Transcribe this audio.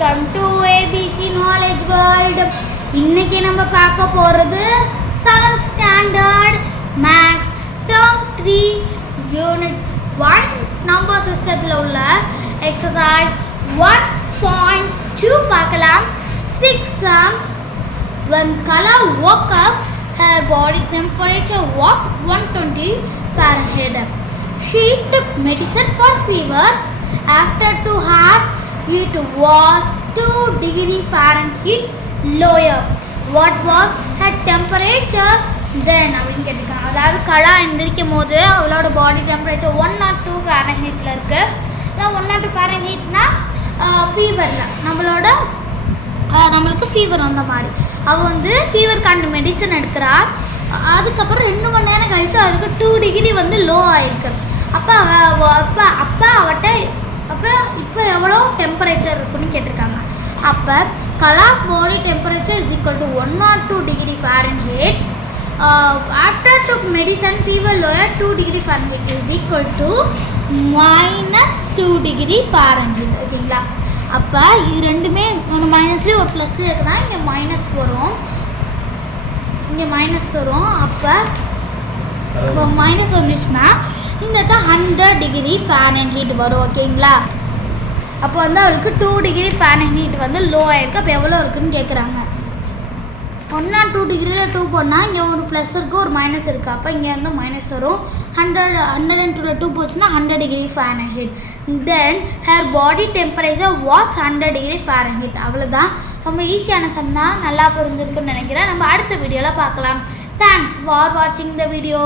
Welcome to ABC knowledge world. இன்னைக்கு நம்ம பார்க்க போகிறது 7th standard maths term 3 unit 1 number சிஸ்டத்தில் உள்ள எக்ஸசைஸ் 1.2 பார்க்கலாம். 6 when Kala woke up, her body temperature was 120 Fahrenheit. She took medicine for fever. After 2 hours, it was 2 degrees Fahrenheit lower. What was her temperature then? அப்படின்னு கேட்டிருக்காங்க. அதாவது கலா எந்திரிக்கும் போது அவளோட body temperature 102 Fahrenheitல இருக்குது. 102 Fahrenheitனா ஃபீவரில் நம்மளுக்கு ஃபீவர் வந்த மாதிரி. அவள் வந்து ஃபீவருக்கான மெடிசன் எடுக்கிறா. அதுக்கப்புறம் 2 மணி நேரம் கழிச்சு அதுக்கு 2 டிகிரி வந்து லோ ஆகிருக்கு. அப்போ அவட்ட இப்போ எவ்வளோ டெம்பரேச்சர் இருக்குன்னு கேட்டிருக்காங்க. அப்போ கலாஸ் body temperature is equal to 102 degree Fahrenheit. After took medicine fever lower 2 degree Fahrenheit is equal to -2 degree Fahrenheit. ஓகேங்களா? அப்போ இது ரெண்டுமே ஒன்று மைனஸ்லேயும் ஒரு ப்ளஸ்லேயும் இருக்குன்னா இங்கே மைனஸ் வரும். அப்போ மைனஸ் வந்துச்சுன்னா இந்த 100 டிகிரி Fahrenheit வரும். ஓகேங்களா? அப்போ வந்து அவளுக்கு 2 டிகிரி Fahrenheit வந்து லோ ஆகிருக்கு. அப்போ எவ்வளோ இருக்குதுன்னு கேட்குறாங்க. 102 டிகிரியில் 2 போனால் இங்கே ஒரு ப்ளஸ் இருக்குது, ஒரு மைனஸ் இருக்குது. அப்போ இங்கே வந்து மைனஸ் வரும். 102ல் 2 போச்சுன்னா 100 degree Fahrenheit. Then her body temperature was 100 degree Fahrenheit. அவ்வளோதான். ரொம்ப ஈஸியான சம் தான். நல்லா புரிஞ்சிருக்குன்னு நினைக்கிறேன். நம்ம அடுத்த வீடியோவில் பார்க்கலாம். தேங்க்ஸ் ஃபார் வாட்சிங் த வீடியோ.